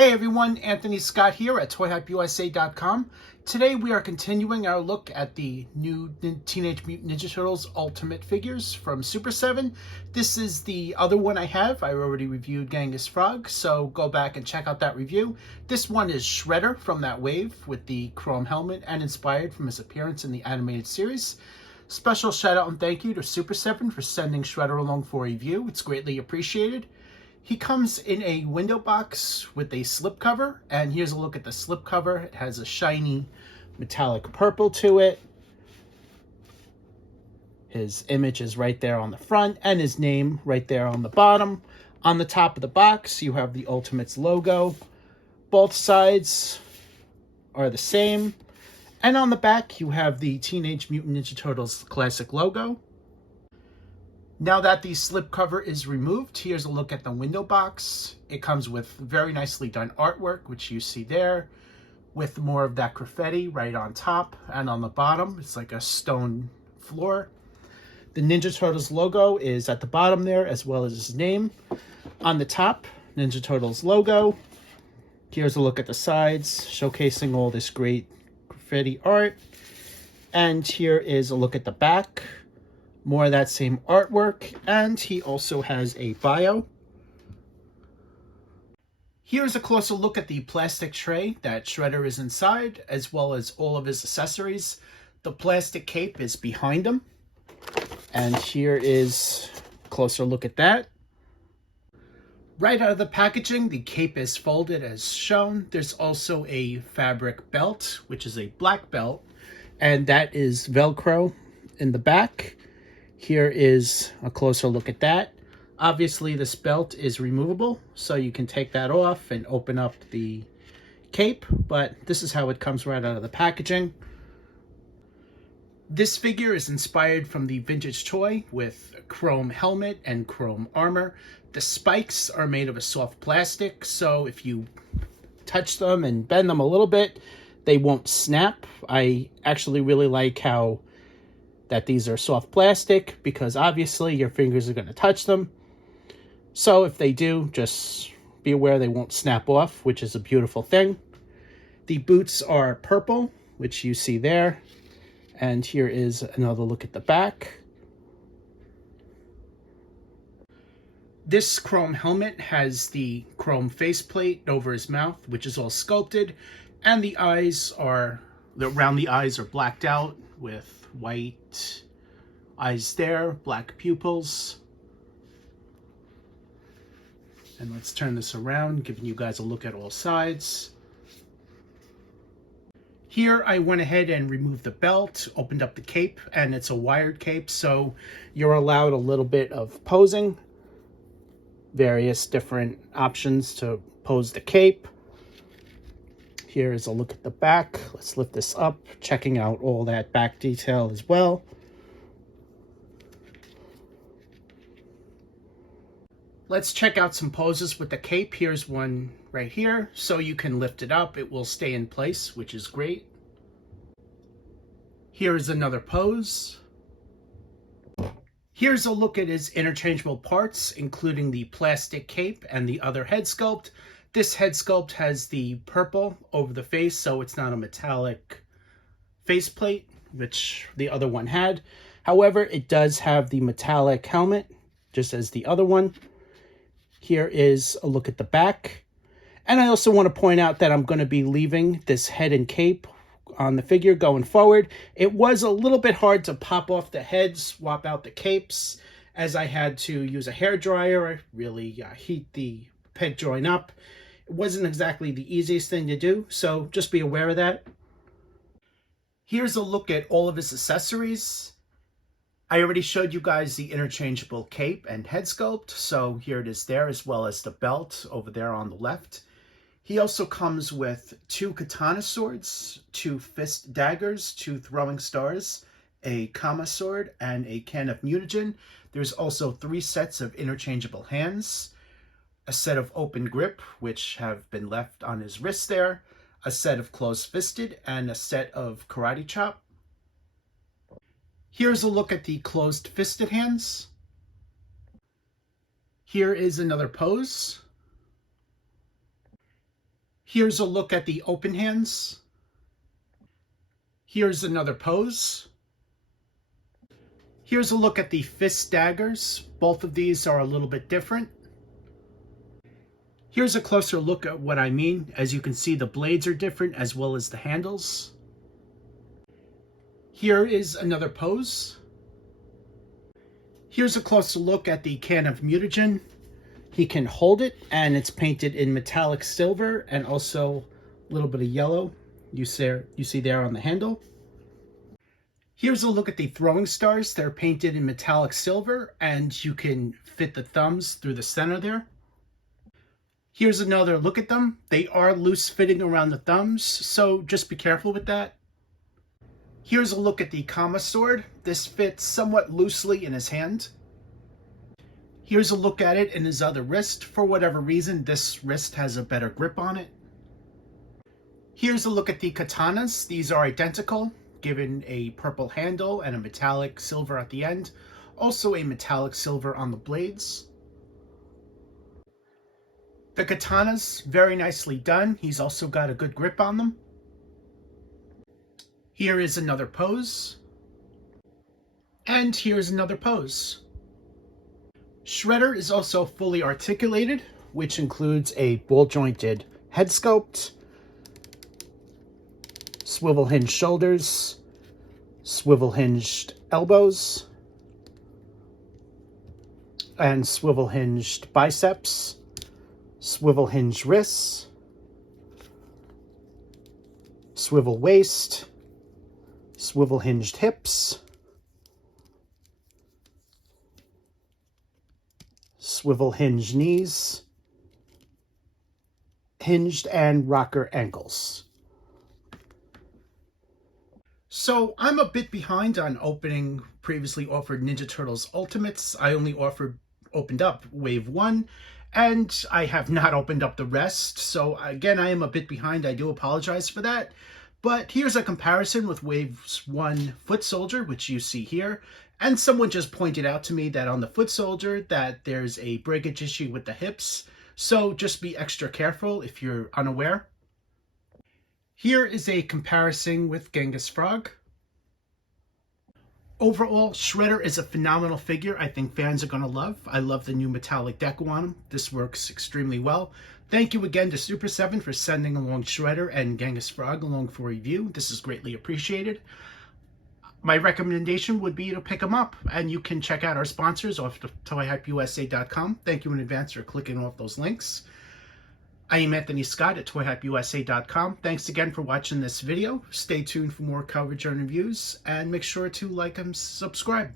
Hey everyone, Anthony Scott here at ToyHypeUSA.com. Today we are continuing our look at the new Teenage Mutant Ninja Turtles Ultimate figures from Super 7. This is the other one I have. I already reviewed Genghis Frog, so go back and check out that review. This one is Shredder from that wave with the chrome helmet and inspired from his appearance in the animated series. Special shout out and thank you to Super 7 for sending Shredder along for a review. It's greatly appreciated. He comes in a window box with a slipcover, and here's a look at the slipcover. It has a shiny metallic purple to it. His image is right there on the front, and his name right there on the bottom. On the top of the box, you have the Ultimates logo. Both sides are the same. And on the back, you have the Teenage Mutant Ninja Turtles classic logo. Now that the slipcover is removed, here's a look at the window box. It comes with very nicely done artwork, which you see there, with more of that graffiti right on top and on the bottom. It's like a stone floor. The Ninja Turtles logo is at the bottom there, as well as his name. On the top, Ninja Turtles logo. Here's a look at the sides, showcasing all this great graffiti art. And here is a look at the back. More of that same artwork, and he also has a bio. Here's a closer look at the plastic tray that Shredder is inside, as well as all of his accessories. The plastic cape is behind him, and here is a closer look at that. Right out of the packaging, the cape is folded as shown. There's also a fabric belt, which is a black belt, and that is Velcro in the back. Here is a closer look at that. Obviously, this belt is removable, so you can take that off and open up the cape, but this is how it comes right out of the packaging. This figure is inspired from the vintage toy with a chrome helmet and chrome armor. The spikes are made of a soft plastic, so if you touch them and bend them a little bit, they won't snap. I actually really like how that these are soft plastic, because obviously your fingers are going to touch them. So if they do, just be aware they won't snap off, which is a beautiful thing. The boots are purple, which you see there. And here is another look at the back. This chrome helmet has the chrome faceplate over his mouth, which is all sculpted. And the eyes are, around the eyes are blacked out with white eyes there, black pupils. And let's turn this around, giving you guys a look at all sides. Here I went ahead and removed the belt, opened up the cape, and it's a wired cape, so you're allowed a little bit of posing. Various different options to pose the cape. Here is a look at the back. Let's lift this up, checking out all that back detail as well. Let's check out some poses with the cape. Here's one right here. So you can lift it up. It will stay in place, which is great. Here is another pose. Here's a look at his interchangeable parts, including the plastic cape and the other head sculpt. This head sculpt has the purple over the face, so it's not a metallic faceplate, which the other one had. However, it does have the metallic helmet, just as the other one. Here is a look at the back. And I also want to point out that I'm going to be leaving this head and cape on the figure going forward. It was a little bit hard to pop off the head, swap out the capes, as I had to use a hairdryer, really heat the peg joint up. It wasn't exactly the easiest thing to do, so just be aware of that. Here's a look at all of his accessories. I already showed you guys the interchangeable cape and head sculpt, so here it is there, as well as the belt over there on the left. He also comes with 2 katana swords, 2 fist daggers, 2 throwing stars, a kama sword, and a can of mutagen. There's also 3 sets of interchangeable hands, a set of open grip, which have been left on his wrist there, a set of closed-fisted, and a set of karate chop. Here's a look at the closed-fisted hands. Here is another pose. Here's a look at the open hands. Here's another pose. Here's a look at the fist daggers. Both of these are a little bit different. Here's a closer look at what I mean. As you can see, the blades are different as well as the handles. Here is another pose. Here's a closer look at the can of mutagen. He can hold it, and it's painted in metallic silver and also a little bit of yellow. You see there on the handle. Here's a look at the throwing stars. They're painted in metallic silver, and you can fit the thumbs through the center there. Here's another look at them. They are loose fitting around the thumbs, so just be careful with that. Here's a look at the Kama sword. This fits somewhat loosely in his hand. Here's a look at it in his other wrist. For whatever reason, this wrist has a better grip on it. Here's a look at the katanas. These are identical, given a purple handle and a metallic silver at the end. Also a metallic silver on the blades. The katanas, very nicely done. He's also got a good grip on them. Here is another pose. And here's another pose. Shredder is also fully articulated, which includes a ball-jointed head sculpt, swivel-hinged shoulders, swivel-hinged elbows, and swivel-hinged biceps, swivel-hinged wrists, swivel waist, swivel-hinged hips, swivel-hinged knees, hinged and rocker ankles. So I'm a bit behind on opening previously offered Ninja Turtles Ultimates. I only opened up Wave 1, and I have not opened up the rest. So again, I am a bit behind. I do apologize for that. But here's a comparison with Wave 1 Foot Soldier, which you see here. And someone just pointed out to me that on the Foot Soldier that there's a breakage issue with the hips. So just be extra careful if you're unaware. Here is a comparison with Genghis Frog. Overall, Shredder is a phenomenal figure I think fans are going to love. I love the new metallic deco on him. This works extremely well. Thank you again to Super 7 for sending along Shredder and Genghis Frog along for review. This is greatly appreciated. My recommendation would be to pick them up, and you can check out our sponsors off of toyhypeusa.com. Thank you in advance for clicking off those links. I am Anthony Scott at toyhypeusa.com. Thanks again for watching this video. Stay tuned for more coverage and reviews, and make sure to like and subscribe.